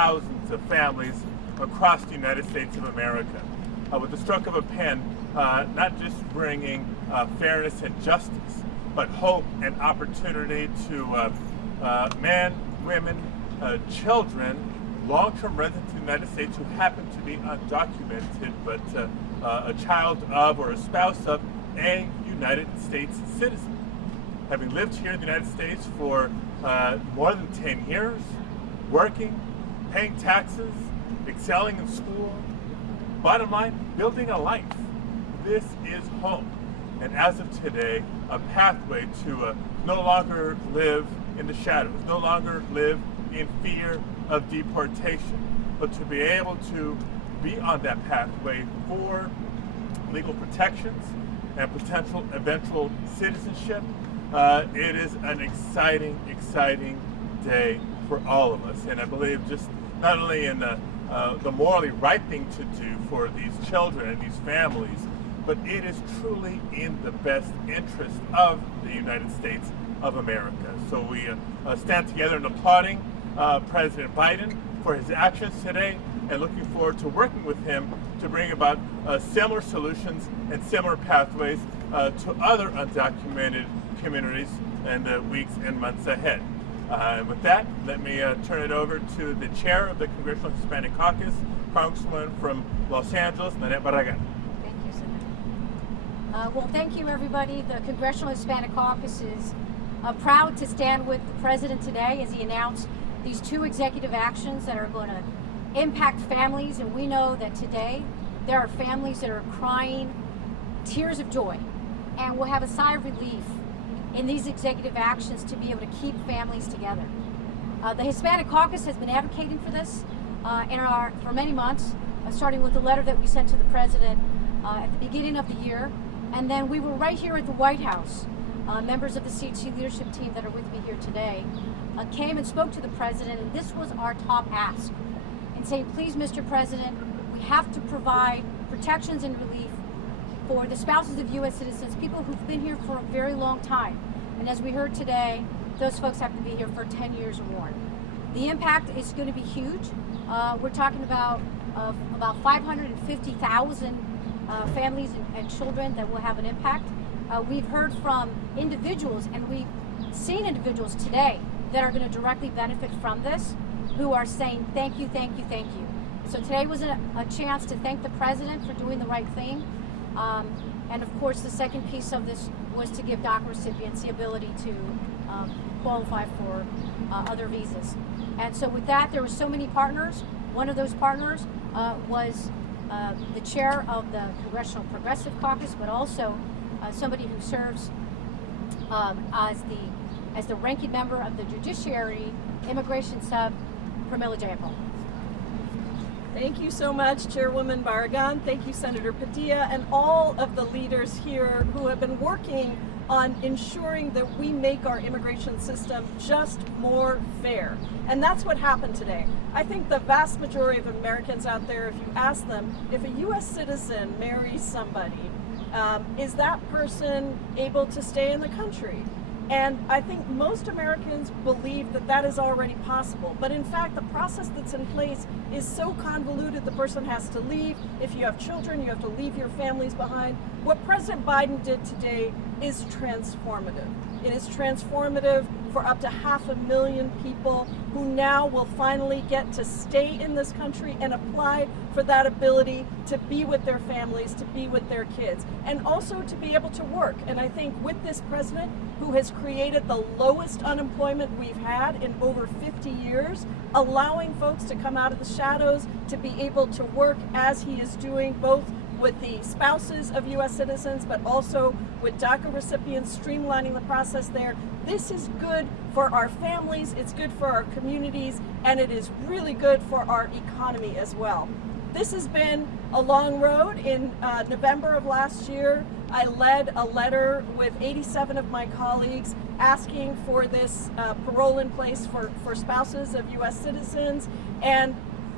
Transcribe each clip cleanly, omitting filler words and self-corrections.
thousands of families across the United States of America. With the stroke of a pen, not just bringing fairness and justice, but hope and opportunity to men, women, children, long-term residents of the United States who happen to be undocumented, but a child of or a spouse of a United States citizen. Having lived here in the United States for more than 10 years, working, paying taxes, excelling in school, bottom line, building a life. This is home. And as of today, a pathway to no longer live in the shadows, no longer live in fear of deportation, but to be able to be on that pathway for legal protections and potential eventual citizenship. It is an exciting, exciting day for all of us. And I believe just not only in the morally right thing to do for these children and these families, but it is truly in the best interest of the United States of America. So we stand together in applauding President Biden for his actions today and looking forward to working with him to bring about similar solutions and similar pathways to other undocumented communities in the weeks and months ahead. And with that, let me turn it over to the chair of the Congressional Hispanic Caucus, Congresswoman from Los Angeles, Nanette Barragán. Thank you, Senator. Well, thank you, everybody. The Congressional Hispanic Caucus is proud to stand with the President today as he announced these two executive actions that are going to impact families. And we know that today there are families that are crying tears of joy, and will have a sigh of relief in these executive actions to be able to keep families together. The Hispanic Caucus has been advocating for this for many months, starting with the letter that we sent to the President at the beginning of the year. And then we were right here at the White House. Members of the CHC leadership team that are with me here today came and spoke to the President, and this was our top ask, and saying, please, Mr. President, we have to provide protections and relief for the spouses of U.S. citizens, people who've been here for a very long time. And as we heard today, those folks have to be here for 10 years or more. The impact is going to be huge. We're talking about 550,000 families and children that will have an impact. We've heard from individuals, and we've seen individuals today that are going to directly benefit from this, who are saying thank you, thank you, thank you. So today was a chance to thank the President for doing the right thing. And of course, the second piece of this was to give DACA recipients the ability to qualify for other visas. And so with that, there were so many partners. One of those partners was the chair of the Congressional Progressive Caucus, but also somebody who serves as the ranking member of the Judiciary Immigration Sub, Pramila Jayapal. Thank you so much, Chairwoman Barragán. Thank you, Senator Padilla, and all of the leaders here who have been working on ensuring that we make our immigration system just more fair. And that's what happened today. I think the vast majority of Americans out there, if you ask them, if a U.S. citizen marries somebody, is that person able to stay in the country? And I think most Americans believe that that is already possible. But in fact, the process that's in place is so convoluted, the person has to leave. If you have children, you have to leave your families behind. What President Biden did today is transformative. It is transformative for up to 500,000 people who now will finally get to stay in this country and apply for that ability to be with their families, to be with their kids, and also to be able to work. And I think with this president, who has created the lowest unemployment we've had in over 50 years, allowing folks to come out of the shadows, to be able to work as he is doing, both with the spouses of U.S. citizens, but also with DACA recipients, streamlining the process there. This is good for our families, it's good for our communities, and it is really good for our economy as well. This has been a long road. In November of last year, I led a letter with 87 of my colleagues asking for this parole in place for spouses of U.S. citizens, and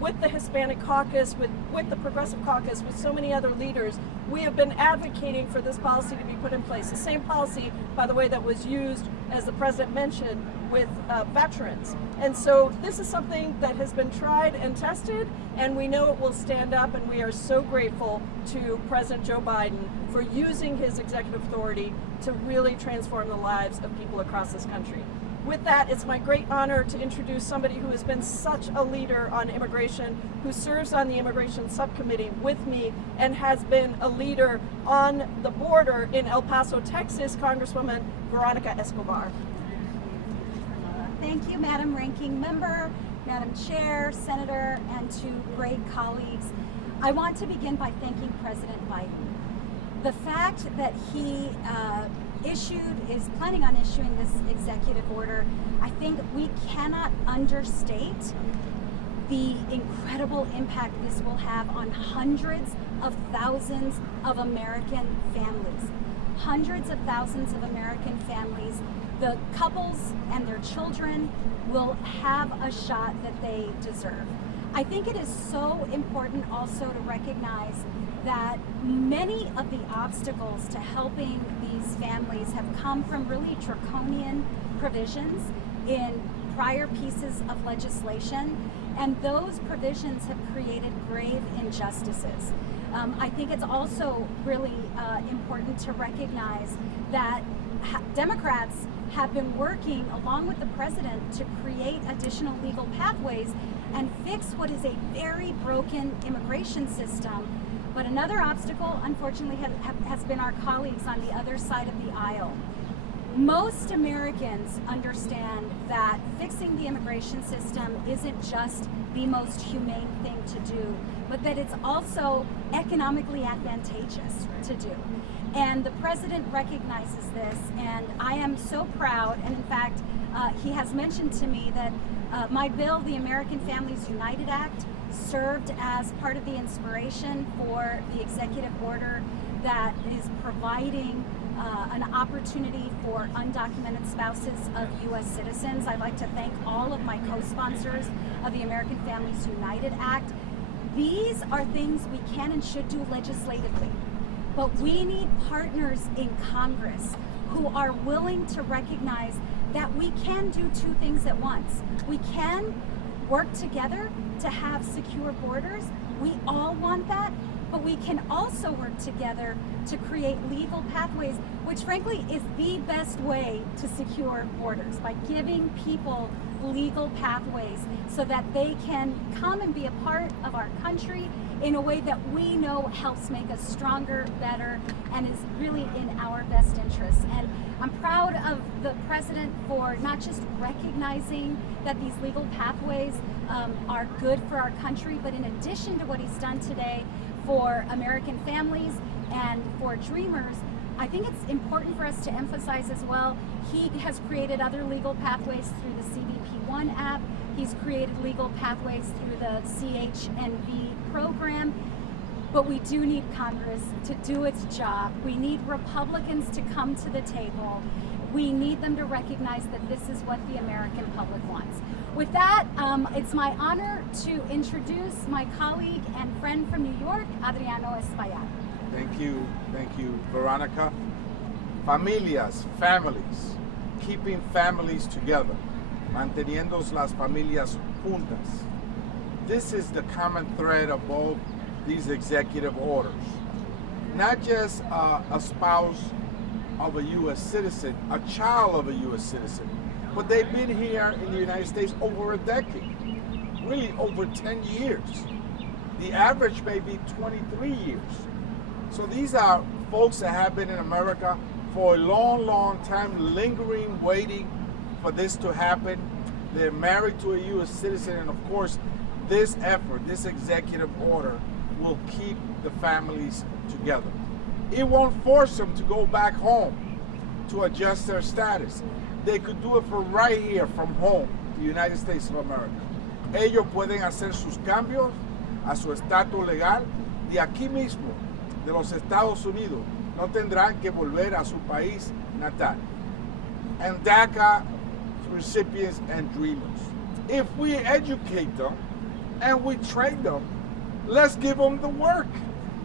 with the Hispanic caucus, with the Progressive caucus, with so many other leaders, we have been advocating for this policy to be put in place. The same policy, by the way, that was used, as the president mentioned, with veterans. And so this is something that has been tried and tested, and we know it will stand up, and we are so grateful to President Joe Biden for using his executive authority to really transform the lives of people across this country. With that, it's my great honor to introduce somebody who has been such a leader on immigration, who serves on the immigration subcommittee with me and has been a leader on the border in El Paso, Texas, Congresswoman Veronica Escobar. Thank you, Madam Ranking Member, Madam Chair, Senator, and to great colleagues. I want to begin by thanking President Biden. The fact that he is planning on issuing this executive order, I think we cannot understate the incredible impact this will have on hundreds of thousands of American families. Hundreds of thousands of American families. The couples and their children will have a shot that they deserve. I think it is so important also to recognize that many of the obstacles to helping these families have come from really draconian provisions in prior pieces of legislation, and those provisions have created grave injustices. I think it's also really important to recognize that Democrats have been working along with the president to create additional legal pathways and fix what is a very broken immigration system. But another obstacle, unfortunately, has been our colleagues on the other side of the aisle. Most Americans understand that fixing the immigration system isn't just the most humane thing to do, but that it's also economically advantageous to do. And the president recognizes this, and I am so proud, and in fact, he has mentioned to me that my bill, the American Families United Act, served as part of the inspiration for the executive order that is providing an opportunity for undocumented spouses of U.S. citizens. I'd like to thank all of my co-sponsors of the American Families United Act. These are things we can and should do legislatively, but we need partners in Congress who are willing to recognize that we can do two things at once. We can work together to have secure borders. We all want that, but we can also work together to create legal pathways, which frankly is the best way to secure borders, by giving people legal pathways so that they can come and be a part of our country in a way that we know helps make us stronger, better, and is really in our best interests. And I'm proud of the president for not just recognizing that these legal pathways are good for our country, but in addition to what he's done today for American families and for dreamers, I think it's important for us to emphasize as well, he has created other legal pathways through the CBP1 app. He's created legal pathways through the CHNV program. But we do need Congress to do its job. We need Republicans to come to the table. We need them to recognize that this is what the American public wants. With that, it's my honor to introduce my colleague and friend from New York, Adriano Espaillat. Thank you, Veronica. Familias, families, keeping families together, manteniendo las familias juntas. This is the common thread of both these executive orders. Not just a spouse of a U.S. citizen, a child of a U.S. citizen, but they've been here in the United States over a decade, really over 10 years. The average may be 23 years. So these are folks that have been in America for a long, long time, lingering, waiting for this to happen. They're married to a U.S. citizen, and of course, this effort, this executive order, will keep the families together. It won't force them to go back home to adjust their status. They could do it from right here, from home, the United States of America. Ellos pueden hacer sus cambios a su estatus legal de aquí mismo, de los Estados Unidos. No tendrán que volver a su país natal. And DACA recipients and dreamers. If we educate them and we train them. Let's give them the work.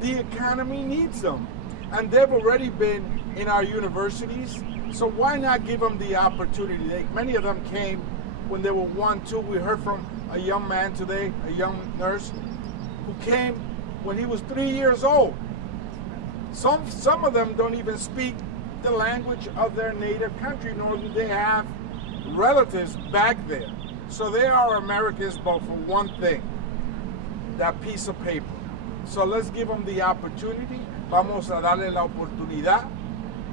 The economy needs them. And they've already been in our universities, so why not give them the opportunity? Many of them came when they were 1, 2. We heard from a young man today, a young nurse, who came when he was 3 years old. Some of them don't even speak the language of their native country, nor do they have relatives back there. So they are Americans, but for one thing, that piece of paper. So let's give them the opportunity. Vamos a darle la oportunidad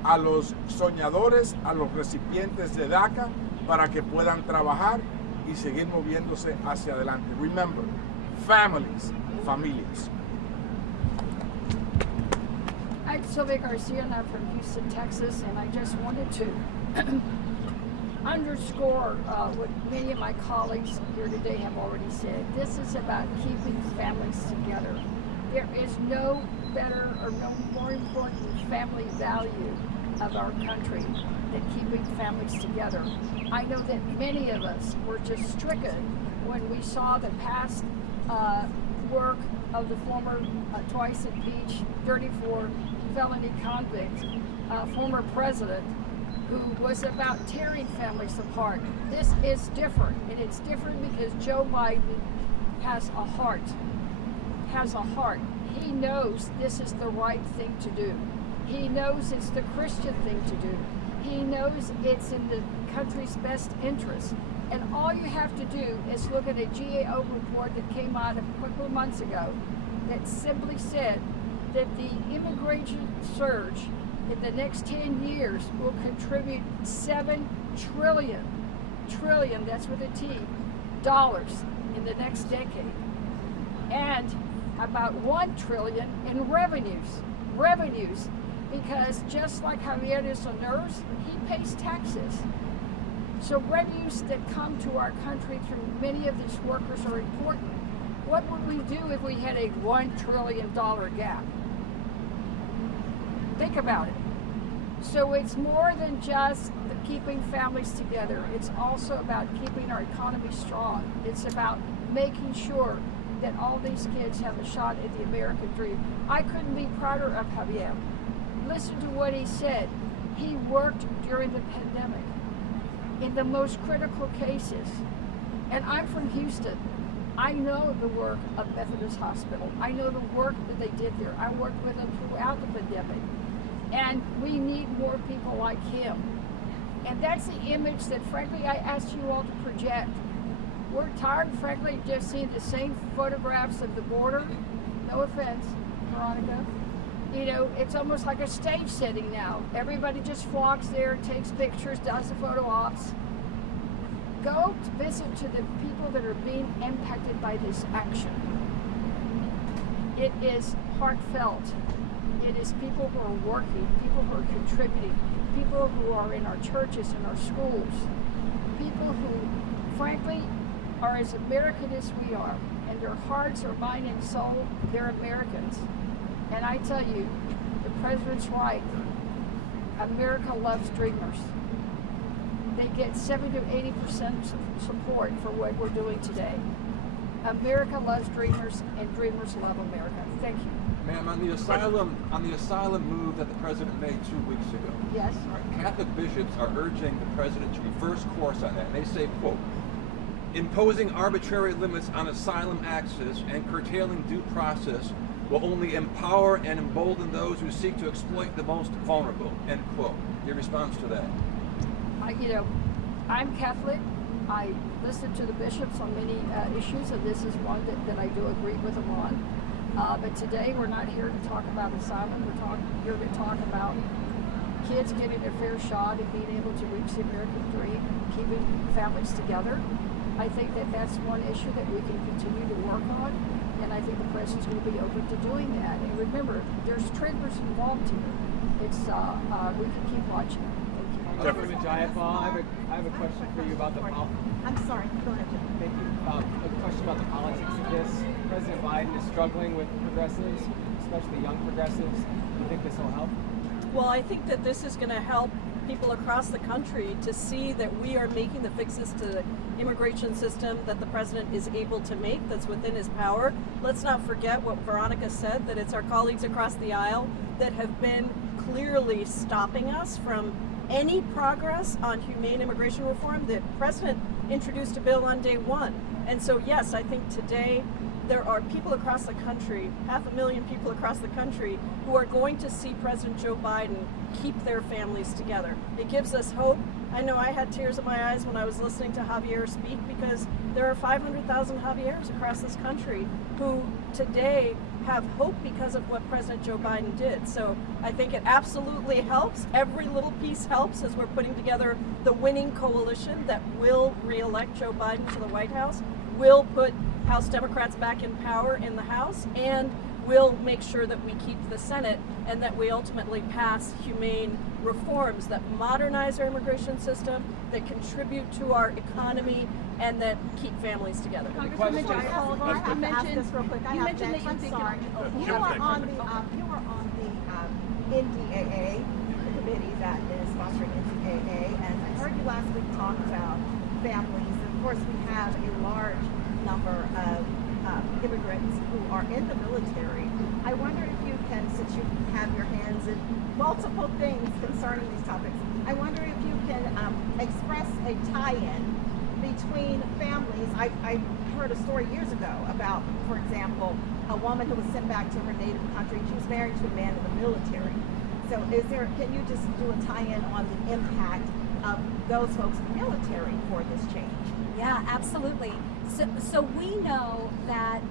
a los soñadores, a los recipientes de DACA, para que puedan trabajar y seguir moviéndose hacia adelante. Remember, families, familias. I'm Sylvia Garcia, and I'm from Houston, Texas, and I just wanted to underscore what many of my colleagues here today have already said. This is about keeping families together. There is no better or no more important family value of our country than keeping families together. I know that many of us were just stricken when we saw the past work of the former twice impeached 34 felony convict, former president, who was about tearing families apart. This is different, and it's different because Joe Biden has a heart. He knows this is the right thing to do. He knows it's the Christian thing to do. He knows it's in the country's best interest. And all you have to do is look at a GAO report that came out a couple of months ago that simply said that the immigration surge in the next 10 years will contribute $7 trillion, that's with a T, dollars in the next decade. And about $1 trillion in revenues, because just like Javier is a nurse, he pays taxes. So revenues that come to our country through many of these workers are important. What would we do if we had a $1 trillion gap? Think about it. So it's more than just keeping families together. It's also about keeping our economy strong. It's about making sure that all these kids have a shot at the American dream. I couldn't be prouder of Javier. Listen to what he said. He worked during the pandemic in the most critical cases. And I'm from Houston. I know the work of Methodist Hospital. I know the work that they did there. I worked with them throughout the pandemic. And we need more people like him. And that's the image that, frankly, I asked you all to project. We're tired, frankly, just seeing the same photographs of the border. No offense, Veronica. You know, it's almost like a stage setting now. Everybody just flocks there, takes pictures, does the photo ops. Go visit to the people that are being impacted by this action. It is heartfelt. It is people who are working, people who are contributing, people who are in our churches and our schools, people who, frankly, are as American as we are, and their hearts are mind and soul, they're Americans. And I tell you, the president's right. America loves dreamers. They get 70 to 80% support for what we're doing today. America loves dreamers, and dreamers love America. Thank you. Ma'am, on the asylum move that the president made 2 weeks ago. Yes. Catholic bishops are urging the president to reverse course on that. And they say, quote, imposing arbitrary limits on asylum access and curtailing due process will only empower and embolden those who seek to exploit the most vulnerable, end quote. Your response to that? I'm Catholic. I listen to the bishops on many issues, and this is one that I do agree with them on. But today we're not here to talk about asylum. We're here to talk about kids getting their fair shot and being able to reach the American dream, keeping families together. I think that that's one issue that we can continue to work on, and I think the president's going to be open to doing that. And remember, there's triggers involved here. It's we can keep watching. Thank you. I have a question for you about the I'm sorry, go ahead, Jim. Thank you. A question about the politics of this. President Biden is struggling with progressives, especially young progressives. Do you think this will help? Well, I think that this is going to help people across the country to see that we are making the fixes to the immigration system that the president is able to make, that's within his power. Let's not forget what Veronica said, that it's our colleagues across the aisle that have been clearly stopping us from any progress on humane immigration reform. The president introduced a bill on day one. And so yes, I think today there are people across the country, 500,000 people across the country, who are going to see President Joe Biden keep their families together. It gives us hope. I know I had tears in my eyes when I was listening to Javier speak, because there are 500,000 Javiers across this country who today have hope because of what President Joe Biden did. So I think it absolutely helps. Every little piece helps as we're putting together the winning coalition that will re-elect Joe Biden to the White House, will put House Democrats back in power in the House, and will make sure that we keep the Senate, and that we ultimately pass humane reforms that modernize our immigration system, that contribute to our economy, and that keep families together. Congresswoman, That's you mentioned that you think You were on the NDAA, the committee that is sponsoring NDAA, and I heard you last week talk about families. And of course, we have a large number of immigrants who are in the military. I wonder if you can, since you have your hands in multiple things concerning these topics, I wonder if you can express a tie-in between families. I heard a story years ago about, for example, a woman who was sent back to her native country. She was married to a man in the military. So can you just do a tie-in on the impact of those folks in the military for this change? Yeah, absolutely. So we know that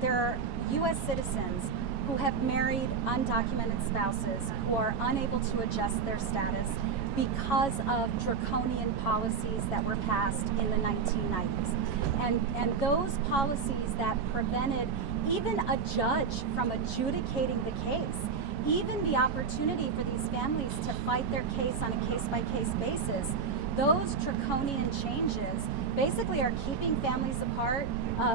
there are U.S. citizens who have married undocumented spouses who are unable to adjust their status because of draconian policies that were passed in the 1990s. And those policies that prevented even a judge from adjudicating the case, even the opportunity for these families to fight their case on a case-by-case basis, those draconian changes basically are keeping families apart,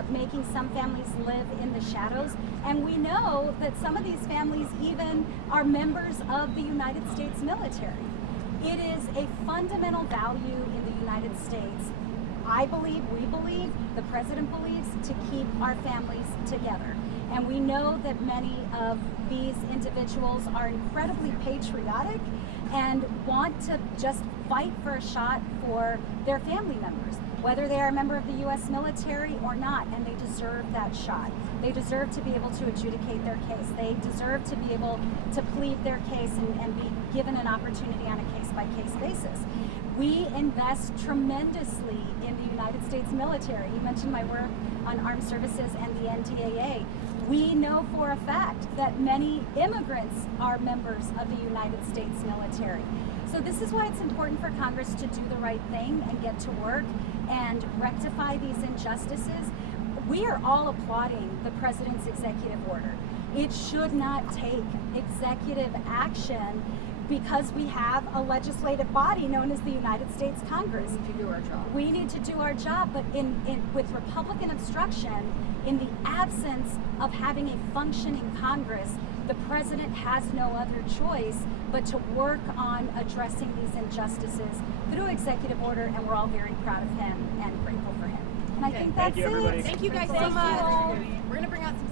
making some families live in the shadows. And we know that some of these families even are members of the United States military. It is a fundamental value in the United States. I believe, we believe, the president believes, to keep our families together. And we know that many of these individuals are incredibly patriotic and want to just fight for a shot for their family members, whether they are a member of the U.S. military or not, and they deserve that shot. They deserve to be able to adjudicate their case. They deserve to be able to plead their case and be given an opportunity on a case-by-case basis. We invest tremendously in the United States military. You mentioned my work on armed services and the NDAA. We know for a fact that many immigrants are members of the United States military. So this is why it's important for Congress to do the right thing and get to work and rectify these injustices. We are all applauding the president's executive order. It should not take executive action because we have a legislative body known as the United States Congress. We need to do our job. We need to do our job, but with Republican obstruction, in the absence of having a functioning Congress, the president has no other choice but to work on addressing these injustices through executive order, and we're all very proud of him and grateful for him. And I think that's Thank you, everybody. it. Thank you guys so much. We're going to bring out some